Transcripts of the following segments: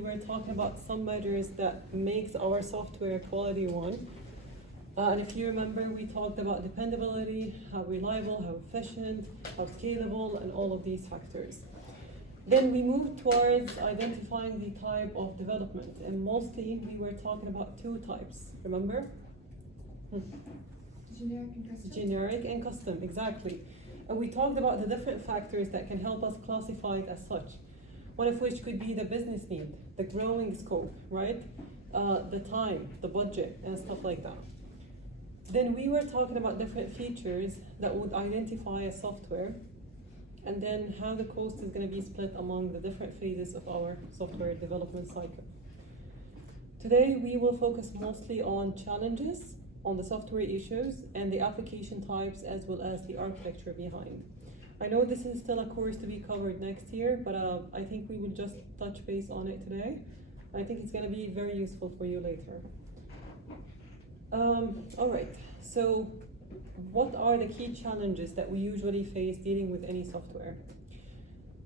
we were talking about some measures that makes our software quality one. And if you remember, we talked about dependability, how reliable, how efficient, how scalable, and all of these factors. Then we moved towards identifying the type of development, and mostly we were talking about two types, remember? Generic and custom. Generic and custom, exactly. And we talked about the different factors that can help us classify it as such. One of which could be the business need, the growing scope, right? The time, the budget, and stuff like that. Then we were talking about different features that would identify a software, and then how the cost is going to be split among the different phases of our software development cycle. Today, we will focus mostly on challenges, on the software issues, and the application types, as well as the architecture behind. I know this is still a course to be covered next year, but I think we will just touch base on it today. I think it's going to be very useful for you later. All right, so what are the key challenges that we usually face dealing with any software?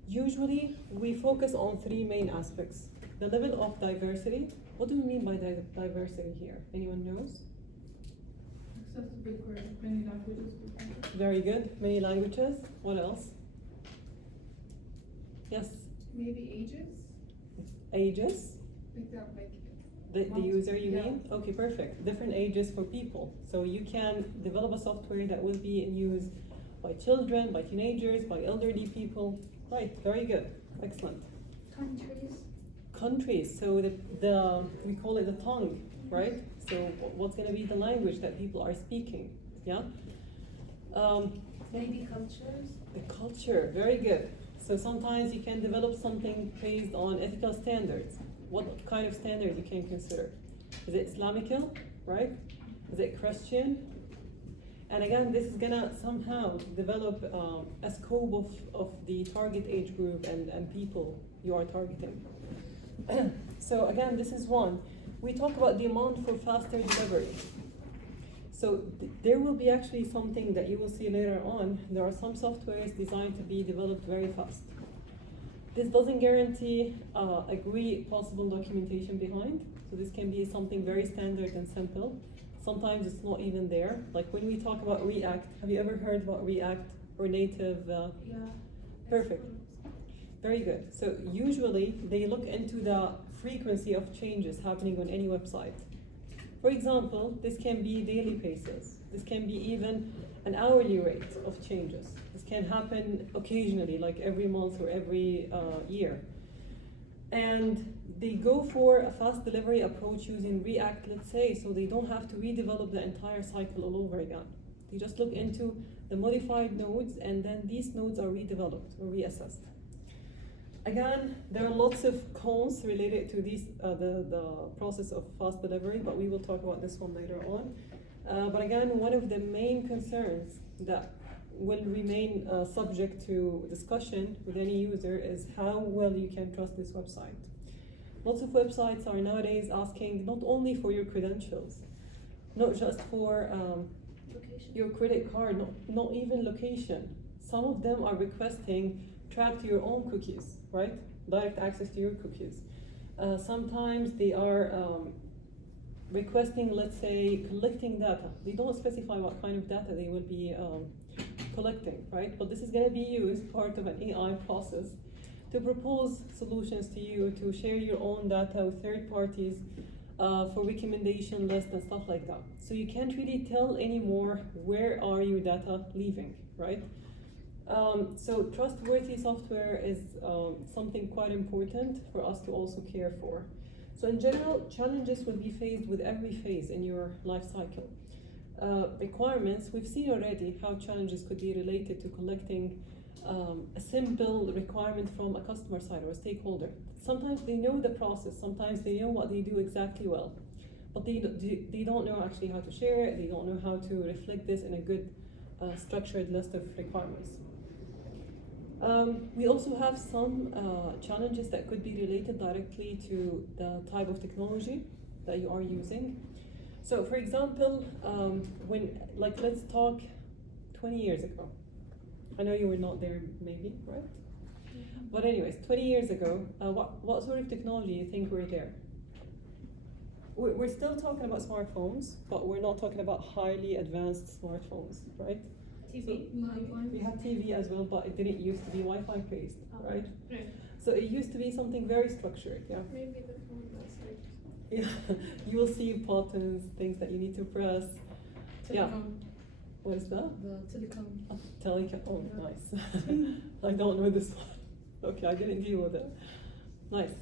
Usually, we focus on three main aspects. The level of diversity. What do we mean by diversity here? Anyone knows? That's a big word. Many languages. Very good. Many languages. What else? Yes? Maybe ages? Ages? Like that, like. The user, you Yeah. mean? Okay, perfect. Different ages for people. So you can develop a software that will be in use by children, by teenagers, by elderly people. Right, very good. Excellent. Countries. Countries, so we call it the tongue, right? So what's going to be the language that people are speaking? Yeah? Maybe cultures. The culture, very good. So sometimes you can develop something based on ethical standards. What kind of standard you can consider? Is it Islamical, right? Is it Christian? And again, this is gonna somehow develop a scope of the target age group and people you are targeting. So again, this is one. We talk about demand for faster delivery. So there will be actually something that you will see later on. There are some softwares designed to be developed very fast. This doesn't guarantee agree possible documentation behind. So this can be something very standard and simple. Sometimes it's not even there. Like when we talk about React, have you ever heard about React or native? Yeah. Perfect. Very good. So usually they look into the frequency of changes happening on any website. For example, this can be daily basis. This can be even an hourly rate of changes. This can happen occasionally, like every month or every year. And they go for a fast delivery approach using React, let's say, so they don't have to redevelop the entire cycle all over again. They just look into the modified nodes, and then these nodes are redeveloped or reassessed. Again, there are lots of cons related to these, the process of fast delivery, but we will talk about this one later on. But again, one of the main concerns that will remain subject to discussion with any user is how well you can trust this website. Lots of websites are nowadays asking not only for your credentials, not just for your credit card, not even location. Some of them are requesting track to your own cookies, right? Direct access to your cookies. Sometimes they are requesting, let's say, collecting data. They don't specify what kind of data they will be collecting, right? But this is going to be used part of an AI process to propose solutions to you to share your own data with third parties for recommendation lists and stuff like that. So you can't really tell anymore where are your data leaving, right? So trustworthy software is something quite important for us to also care for. So in general, challenges will be faced with every phase in your life cycle. Requirements, we've seen already how challenges could be related to collecting a simple requirement from a customer side or a stakeholder. Sometimes they know the process, sometimes they know what they do exactly well, but they don't know actually how to share it, they don't know how to reflect this in a good structured list of requirements. We also have some challenges that could be related directly to the type of technology that you are using. So for example, let's talk 20 years ago. I know you were not there maybe, right? But anyways, 20 years ago, what sort of technology do you think were there? We're still talking about smartphones, but we're not talking about highly advanced smartphones, right? TV. We had TV as well, but it didn't used to be Wi-Fi based, Oh. right? Right. So it used to be something very structured, yeah. Maybe the phone was like Yeah, you will see buttons, things that you need to press. Yeah. telecom. What is that? The telecom. Oh, telecom. Oh, Yeah. nice. I don't know this one. Okay, I didn't deal with it. Nice.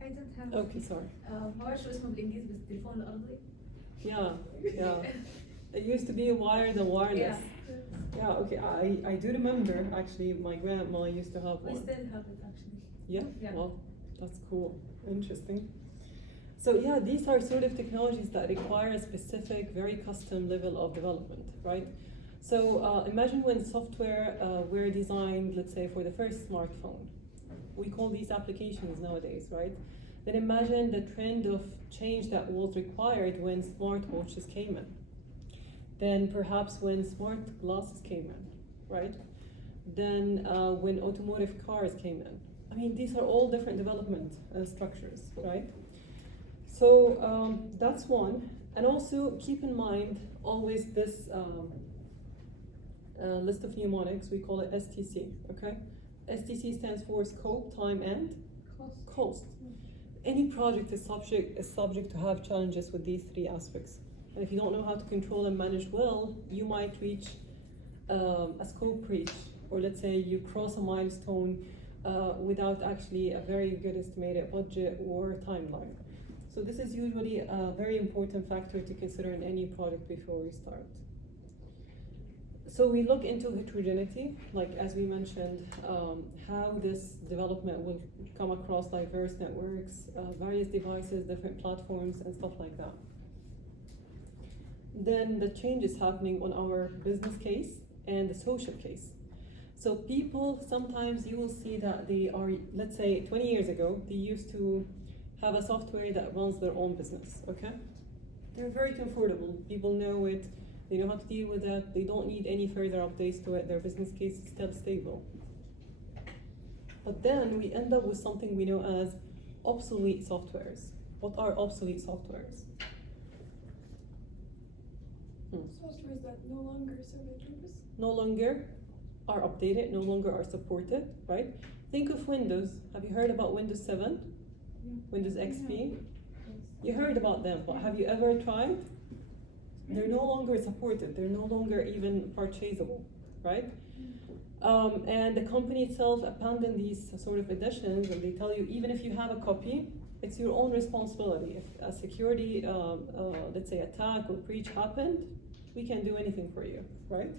I don't have. Okay, sorry. ما بعرف شو اسمه بالانجليزي بس التليفون الارضي. Yeah, yeah. It used to be wired and wireless. Yeah, okay. I do remember actually my grandma used to have We one. still have it actually. Yeah? Yeah. Well, that's cool. Interesting. So yeah, these are sort of technologies that require a specific, very custom level of development, right? So imagine when software were designed, let's say, for the first smartphone. We call these applications nowadays, right? Then imagine the trend of change that was required when smartwatches came in. Then perhaps when smart glasses came in, right? Then when automotive cars came in. I mean, these are all different development structures, right? So that's one. And also keep in mind always this list of mnemonics, we call it STC, okay? STC stands for scope, time, and cost. Any project is subject to have challenges with these three aspects. And if you don't know how to control and manage well, you might reach a scope breach, or let's say you cross a milestone without actually a very good estimated budget or timeline. So this is usually a very important factor to consider in any project before we start. So we look into heterogeneity, like as we mentioned, how this development will come across diverse networks, various devices, different platforms, and stuff like that. Then the changes happening on our business case and the social case. So people, sometimes you will see that they are, let's say 20 years ago, they used to have a software that runs their own business, okay? They're very comfortable, people know it, they know how to deal with that, they don't need any further updates to it, their business case is still stable. But then we end up with something we know as obsolete softwares. What are obsolete softwares? Softwares that no longer serve their purpose. No longer are updated, no longer are supported, right? Think of Windows. Have you heard about Windows 7? Windows XP? You heard about them, but have you ever tried? They're no longer supported, they're no longer even purchasable, right? And the company itself abandoned these sort of editions, and they tell you even if you have a copy, it's your own responsibility. If a security, let's say, attack or breach happened, we can't do anything for you, right?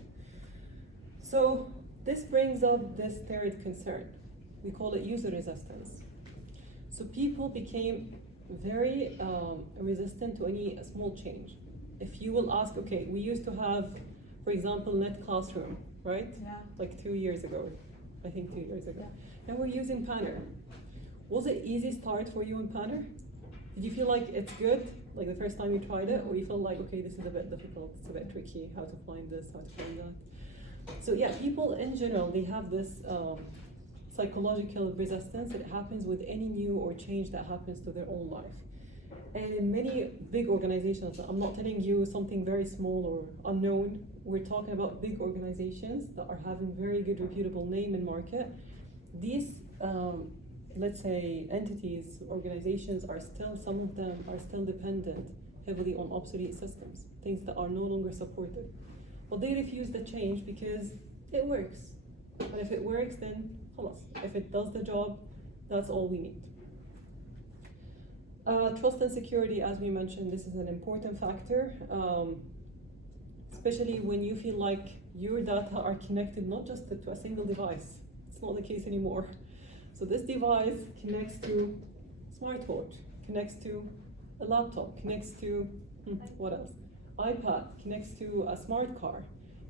So this brings up this third concern. We call it user resistance. So people became very resistant to any small change. If you will ask, okay, we used to have, for example, Net Classroom, right? Yeah. Like 2 years ago, I think 2 years ago. Yeah. Now we're using Panner. Was it easy start for you in Panner? Did you feel like it's good, like the first time you tried it, or you feel like, okay, this is a bit difficult, it's a bit tricky, how to find this, how to find that? So yeah, people in general, they have this psychological resistance. It happens with any new or change that happens to their own life. And in many big organizations, I'm not telling you something very small or unknown, we're talking about big organizations that are having very good reputable name in market. These, let's say, entities, organizations are still, some of them are still dependent heavily on obsolete systems, things that are no longer supported. But they refuse the change because it works. And if it works, then خلاص. If it does the job, that's all we need. Trust and security, as we mentioned, this is an important factor, especially when you feel like your data are connected not just to a single device. It's not the case anymore. So this device connects to smartwatch, connects to a laptop, connects to, what else? iPad, connects to a smart car,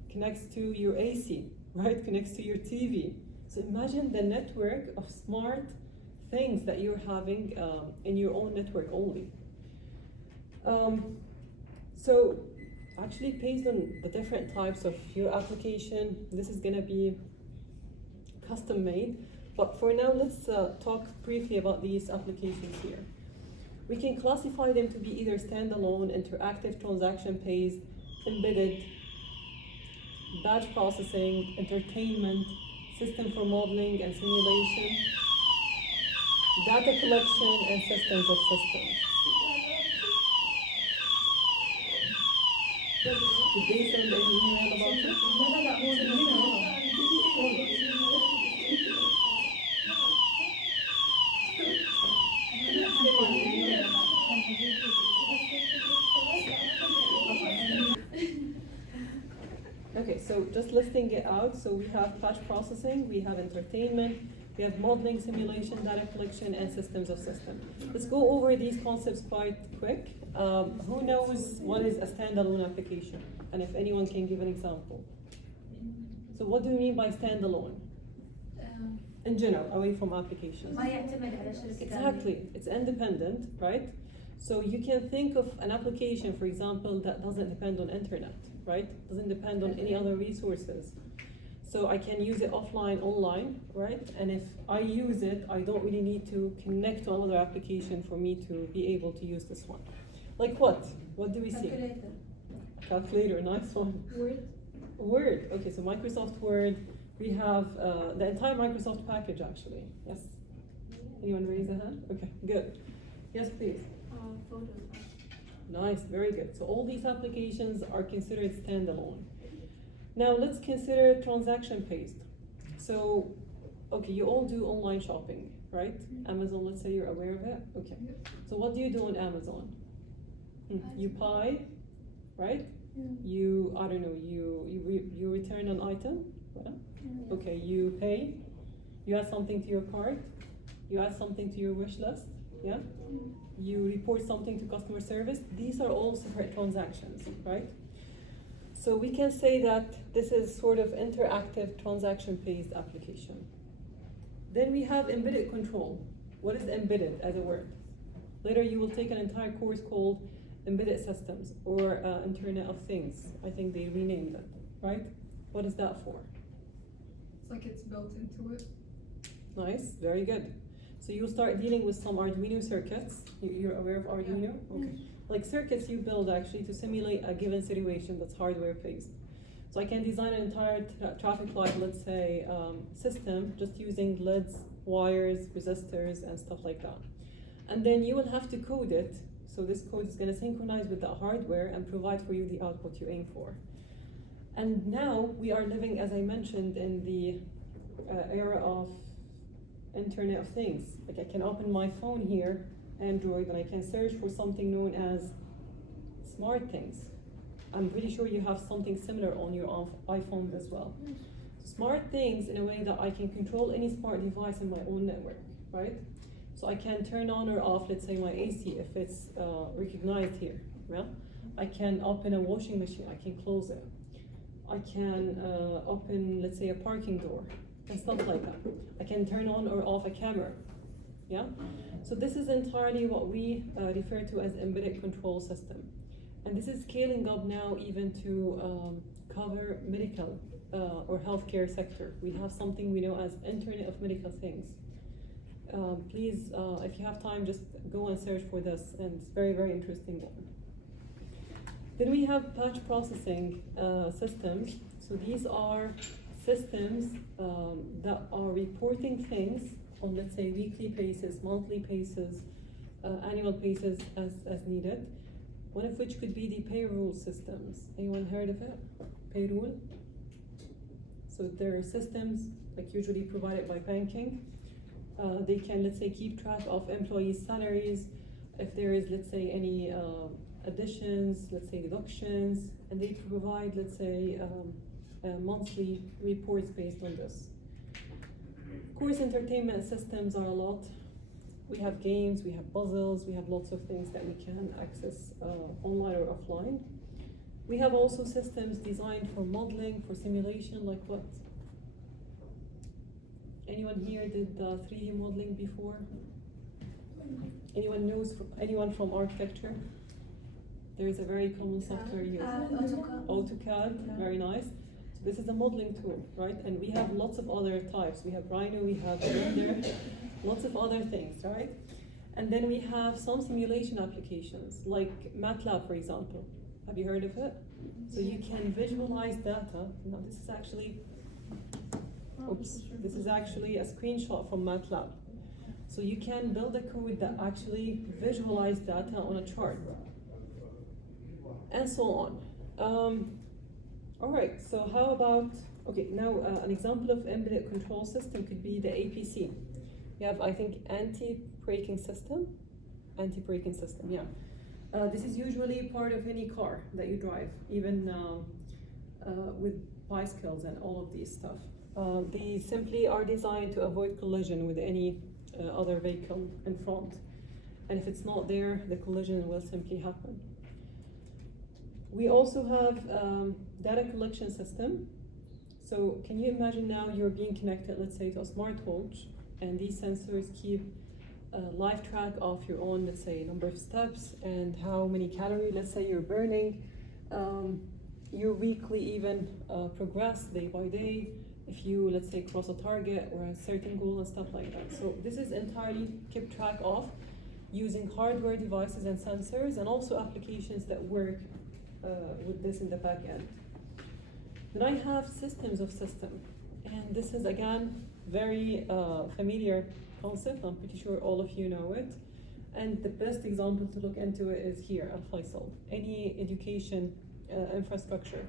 connects to your AC, right? Connects to your TV. So imagine the network of smart things that you're having in your own network only. So actually based on the different types of your application, this is gonna be custom made. But for now, let's talk briefly about these applications here. We can classify them to be either standalone, interactive, transaction-based, embedded, batch processing, entertainment, system for modeling and simulation, data collection, and systems of systems. Did they send an email about it? Okay, so just listing it out. So we have batch processing, we have entertainment, we have modeling, simulation, data collection, and systems of systems. Let's go over these concepts quite quick. Who knows what is a standalone application? And if anyone can give an example. So what do you mean by standalone? In general, away from applications. ما يعتمد على شركة Exactly, it's independent, right? So you can think of an application, for example, that doesn't depend on internet, right? Doesn't depend on any other resources. So I can use it offline, online, right? And if I use it, I don't really need to connect to another application for me to be able to use this one. Like what? What do we see? Calculator, nice one. Word. Word, okay, so Microsoft Word. We have the entire Microsoft package, actually. Yes? Anyone raise a hand? Okay, good. Yes, please. Photos. Nice, very good. So all these applications are considered standalone. Now let's consider transaction-based. So, okay, you all do online shopping, right? Amazon, let's say you're aware of it. Okay. So what do you do on Amazon? You buy, right? You, I don't know, you return an item. Well, okay, you pay. You add something to your cart. You add something to your wish list. Yeah. You report something to customer service. These are all separate transactions, right? So we can say that this is sort of interactive transaction-based application. Then we have embedded control. What is embedded as a word? Later you will take an entire course called Embedded Systems or Internet of Things. I think they renamed it, right? What is that for? It's like it's built into it. Nice, very good. So you'll start dealing with some Arduino circuits. You're aware of Arduino? Okay. Like circuits you build actually to simulate a given situation that's hardware based. So I can design an entire traffic light, let's say, system just using LEDs, wires, resistors, and stuff like that. And then you will have to code it. So this code is going to synchronize with the hardware and provide for you the output you aim for. And now we are living, as I mentioned, in the era of Internet of Things. Like I can open my phone here, Android, and I can search for something known as smart things. I'm pretty sure you have something similar on your iPhone as well. Smart things in a way that I can control any smart device in my own network, right? So I can turn on or off, let's say my AC if it's recognized here. Yeah? I can open a washing machine, I can close it. I can open, let's say, a parking door and stuff like that. I can turn on or off a camera. Yeah? So this is entirely what we refer to as embedded control system. And this is scaling up now even to cover medical or healthcare sector. We have something we know as Internet of Medical Things. Please, if you have time, just go and search for this, and it's very, very interesting one. Then we have batch processing systems. So these are systems that are reporting things on, let's say, weekly basis, monthly basis, annual basis as needed. One of which could be the payroll systems. Anyone heard of it? Payroll? So there are systems like usually provided by banking. They can, let's say, keep track of employees' salaries, if there is, let's say, any additions, let's say deductions, and they provide, let's say, monthly reports based on this. Of course, entertainment systems are a lot. We have games, we have puzzles, we have lots of things that we can access online or offline. We have also systems designed for modeling, for simulation, like what? Anyone here did 3D modeling before? Anyone from architecture? There is a very common software used. AutoCAD, very nice. This is a modeling tool, right? And we have lots of other types. We have Rhino, we have Blender, lots of other things, right? And then we have some simulation applications, like MATLAB, for example. Have you heard of it? So you can visualize data. Now this is actually, oops, this is actually a screenshot from MATLAB. So you can build a code that actually visualize data on a chart, and so on. All right, so how about, okay, now an example of embedded control system could be the APC. You have, I think, anti-braking system, yeah. This is usually part of any car that you drive, even with bicycles and all of these stuff. They simply are designed to avoid collision with any other vehicle in front. And if it's not there, the collision will simply happen. We also have data collection system. So can you imagine now you're being connected, let's say, to a smartwatch, and these sensors keep live track of your own, let's say, number of steps and how many calories, let's say, you're burning, your weekly even progress day by day, if you, let's say, cross a target or a certain goal and stuff like that. So this is entirely kept track of using hardware devices and sensors, and also applications that work with this in the back end. Then I have systems of system, and this is again very familiar concept. I'm pretty sure all of you know it. And the best example to look into it is here, Al-Faisal, any education infrastructure.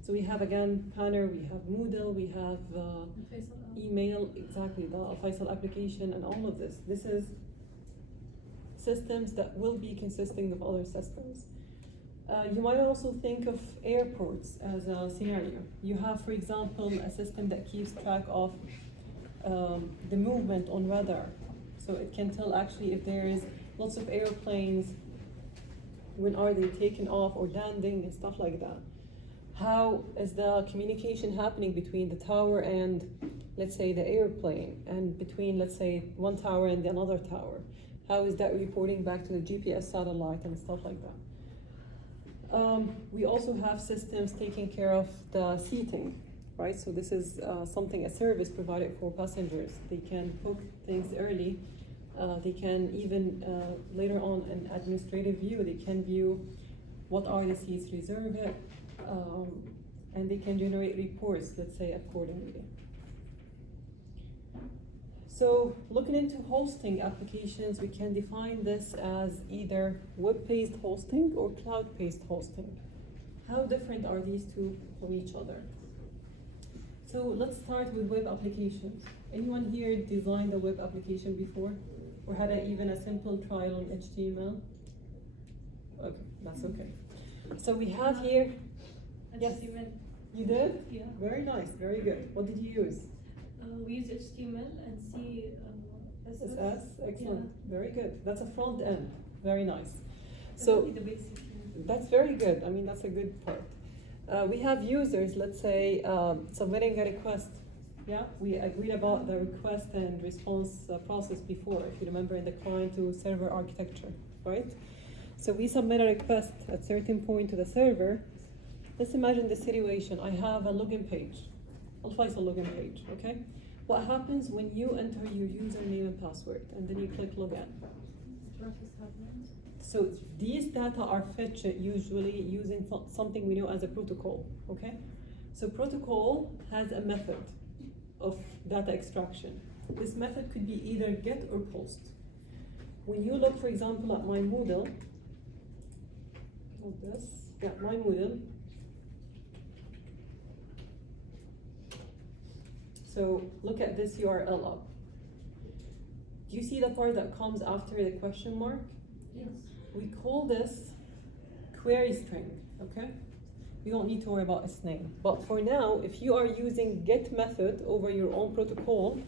So we have again Panner, we have Moodle, we have email, exactly, the Al-Faisal application, and all of this. This is systems that will be consisting of other systems. You might also think of airports as a scenario. You have, for example, a system that keeps track of the movement on radar. So it can tell actually if there is lots of airplanes, when are they taking off or landing and stuff like that. How is the communication happening between the tower and, let's say, the airplane, and between, let's say, one tower and another tower? How is that reporting back to the GPS satellite and stuff like that? We also have systems taking care of the seating, right? So this is something, a service provided for passengers. They can book things early. They can even, later on in administrative view, they can view what are the seats reserved, and they can generate reports, let's say, accordingly. So looking into hosting applications, we can define this as either web-based hosting or cloud-based hosting. How different are these two from each other? So let's start with web applications. Anyone here designed a web application before? Or had even a simple trial on HTML? Okay, that's okay. So we have here, yes, you did? Yeah. Very nice, very good. What did you use? We use HTML and CSS. Excellent, Yeah. very good. That's a front end, very nice. So The basic. that's very good. I mean, that's a good part. We have users, let's say, submitting a request. Yeah, we agreed about the request and response process before, if you remember, in the client to server architecture, right? So we submit a request at a certain point to the server. Let's imagine the situation. I have a login page, Al-Faisal login page, okay? What happens when you enter your username and password and then you click login? So these data are fetched usually using something we know as a protocol, okay? So protocol has a method of data extraction. This method could be either get or post. When you look, for example, at my Moodle, like this, yeah, my Moodle. So look at this URL up. Do you see the part that comes after the question mark? Yes. We call this query string, okay? We don't need to worry about its name. But for now, if you are using get method over your own protocol,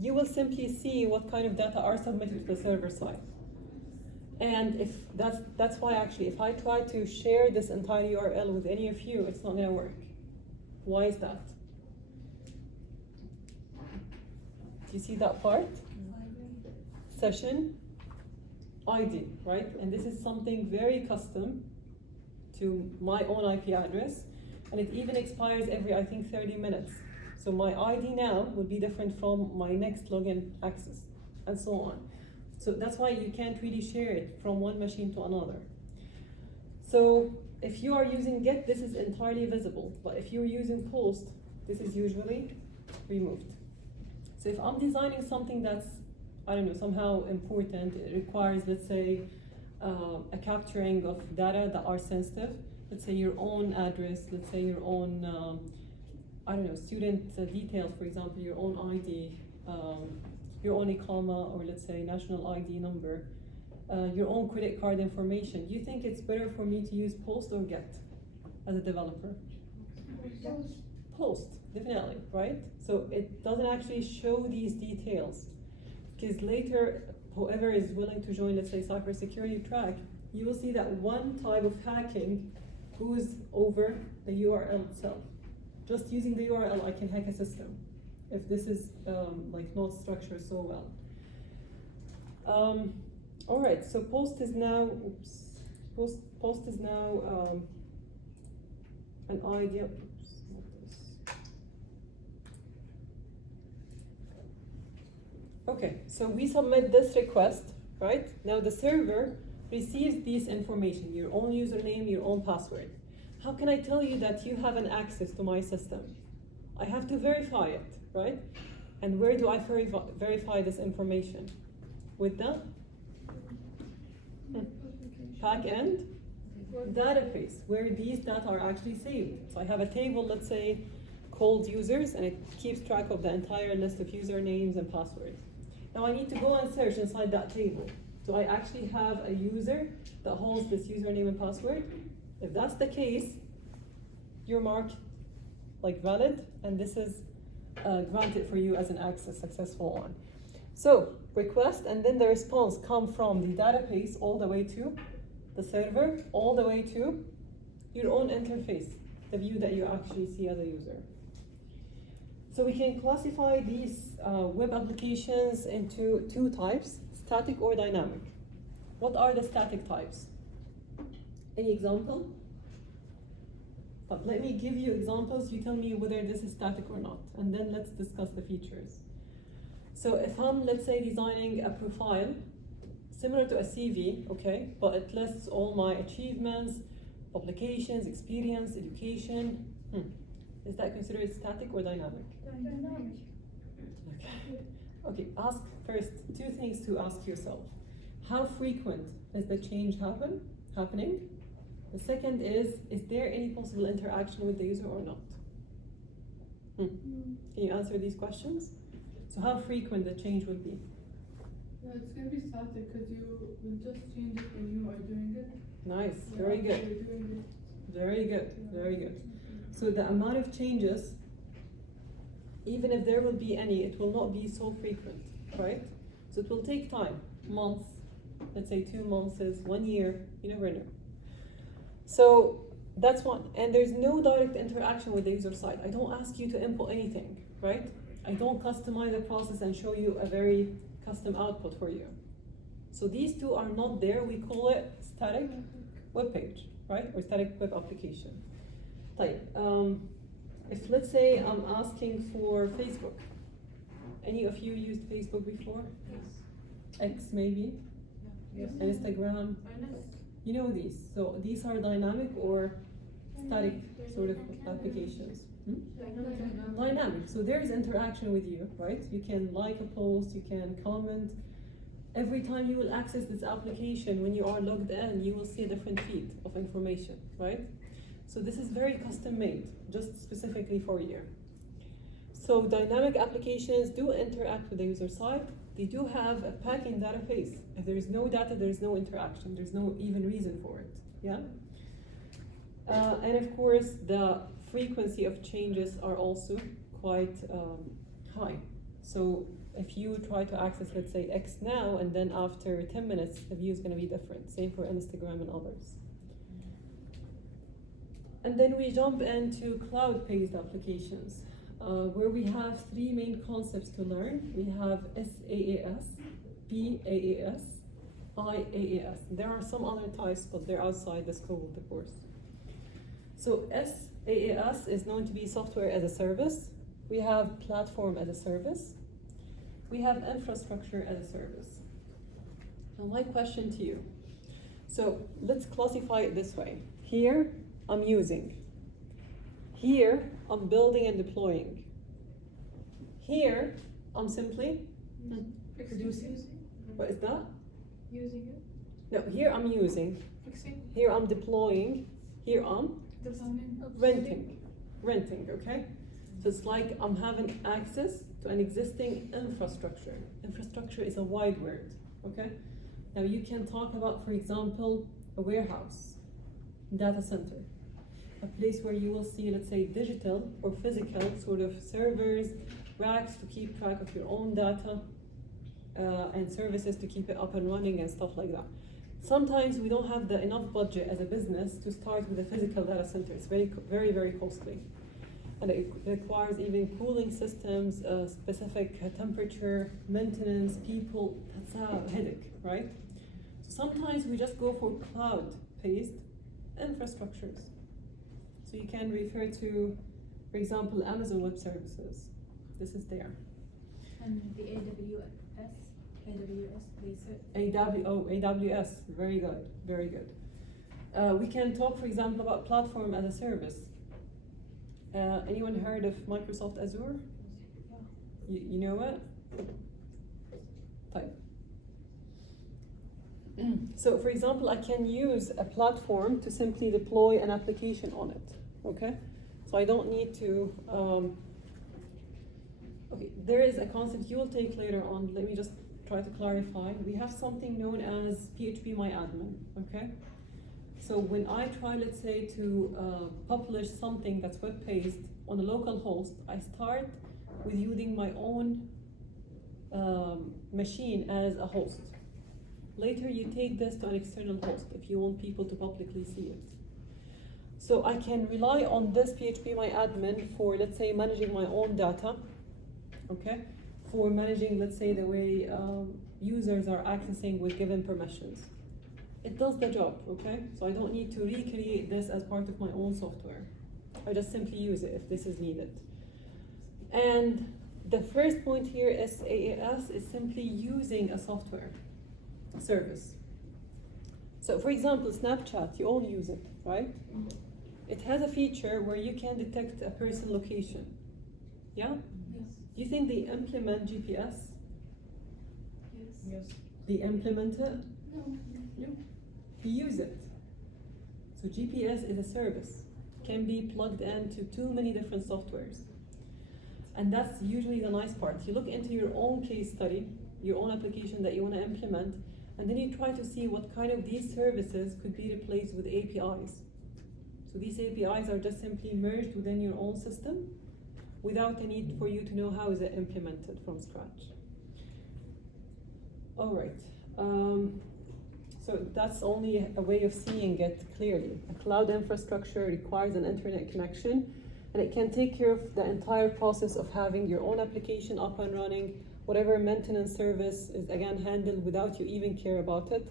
you will simply see what kind of data are submitted to the server side. And if that's why actually, if I try to share this entire URL with any of you, it's not gonna work. Why is that? Do you see that part? Session ID, right? And this is something very custom to my own IP address. And it even expires every, I think, 30 minutes. So my ID now would be different from my next login access, and so on. So that's why you can't really share it from one machine to another. So if you are using get, this is entirely visible. But if you're using post, this is usually removed. So if I'm designing something that's, I don't know, somehow important, it requires, let's say, a capturing of data that are sensitive, let's say your own address, let's say your own, I don't know, student details, for example, your own ID, your own IQAMA, or let's say national ID number, your own credit card information. Do you think it's better for me to use post or get as a developer? Post, definitely, right? So it doesn't actually show these details, because later, whoever is willing to join, let's say, cybersecurity track, you will see that one type of hacking goes over the URL itself. Just using the URL, I can hack a system if this is like not structured so well. All right, so post is now, post is now an idea. Oops, not this. Okay, so we submit this request, right? Now the server receives this information, your own username, your own password. How can I tell you that you have an access to my system? I have to verify it, right? And where do I verify this information? With the backend database, where these data are actually saved. So I have a table, let's say, called users, and it keeps track of the entire list of usernames and passwords. Now I need to go and search inside that table. Do I actually have a user that holds this username and password? If that's the case, you're marked like valid, and this is granted for you as an access successful one. So request, and then the response come from the database all the way to the server, all the way to your own interface, the view that you actually see as a user. So we can classify these web applications into two types, static or dynamic. What are the static types? Any example? But let me give you examples, you tell me whether this is static or not, and then let's discuss the features. So if I'm, let's say, designing a profile, similar to a CV, okay, but it lists all my achievements, publications, experience, education, is that considered static or dynamic? Dynamic. Okay. Okay, ask first, two things to ask yourself. How frequent is the change happening? The second is there any possible interaction with the user or not? Can you answer these questions? So how frequent the change would be? Yeah, it's gonna be static because you will just change it when you are doing it. Nice, Yeah, very after good. you're doing it. Very good, very good. So the amount of changes, even if there will be any, it will not be so frequent, right? So it will take time, months, let's say 2 months, 1 year, you never know. So that's one, and there's no direct interaction with the user side. I don't ask you to input anything, right? I don't customize the process and show you a very custom output for you. So these two are not there. We call it static web page, right? Or static web application. Type. If let's say I'm asking for Facebook. Any of you used Facebook before? Yes. X maybe? Yes. Instagram? You know these. So these are dynamic or static sort of applications. Dynamic. So there is interaction with you, right? You can like a post, you can comment. Every time you will access this application, when you are logged in, you will see a different feed of information, right? So this is very custom made, just specifically for you. So dynamic applications do interact with the user side. They do have a pack-in database. If there is no data, there is no interaction. There's no even reason for it, yeah? And of course, the frequency of changes are also quite high. So if you try to access, let's say, X now, and then after 10 minutes, the view is going to be different. Same for Instagram and others. And then we jump into cloud-based applications, where we have 3 main concepts to learn. We have SaaS, PaaS, IaaS. There are some other types, but they're outside the scope of the course. So AAS is known to be software as a service. We have platform as a service. We have infrastructure as a service. Now my question to you. So let's classify it this way. Here, I'm using. Here, I'm building and deploying. Here, I'm simply Producing. what is that? Using it. No, here I'm using. Fixing. Here I'm deploying. Here I'm Designing. renting, okay? So it's like I'm having access to an existing infrastructure. Infrastructure is a wide word, okay? Now you can talk about, for example, a warehouse, data center, a place where you will see, let's say, digital or physical sort of servers, racks to keep track of your own data, and services to keep it up and running and stuff like that. Sometimes we don't have the enough budget as a business to start with a physical data center. It's very, very costly. And it requires even cooling systems, specific temperature, maintenance, people. That's a headache, right? So sometimes we just go for cloud-based infrastructures. So you can refer to, for example, Amazon Web Services. This is there. And the AWS, they said. AWS, very good, very good. We can talk, for example, about platform as a service. Anyone heard of Microsoft Azure? You know what? Type. So, for example, I can use a platform to simply deploy an application on it, okay? So I don't need to, okay, there is a concept you will take later on. Let me just try to clarify. We have something known as PHPMyAdmin, okay? So when I try, let's say, to publish something that's web-based on a local host, I start with using my own machine as a host. Later, you take this to an external host if you want people to publicly see it. So I can rely on this PHPMyAdmin for, let's say, managing my own data, okay? For managing, let's say, the way users are accessing with given permissions. It does the job, okay? So I don't need to recreate this as part of my own software. I just simply use it if this is needed. And the first point here is AAS is simply using a software service. So for example, Snapchat, you all use it, right? It has a feature where you can detect a person location. Yeah? Yes. Do you think they implement GPS? Yes. They implement it? No. No. You use it. So GPS is a service. Can be plugged into too many different softwares. And that's usually the nice part. You look into your own case study, your own application that you want to implement, and then you try to see what kind of these services could be replaced with APIs. So these APIs are just simply merged within your own system without the need for you to know how is it implemented from scratch. All right. So that's only a way of seeing it clearly. A cloud infrastructure requires an internet connection, and it can take care of the entire process of having your own application up and running. Whatever maintenance service is again handled without you even care about it.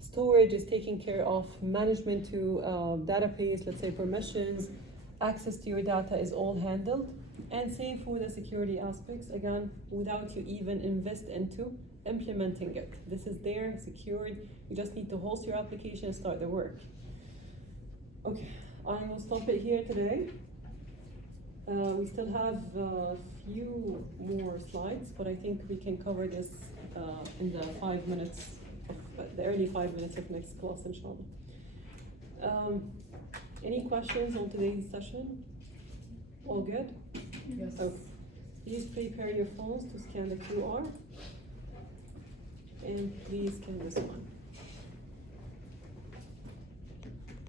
Storage is taken care of. Management to database, let's say permissions, access to your data is all handled. And same for the security aspects, again, without you even invest into implementing it. This is there, secured. You just need to host your application and start the work. Okay, I will stop it here today. We still have a few more slides, but I think we can cover this in the 5 minutes, the early 5 minutes of next class, inshallah. Any questions on today's session? All good? Yes. Okay. Please prepare your phones to scan the QR. And please scan this one.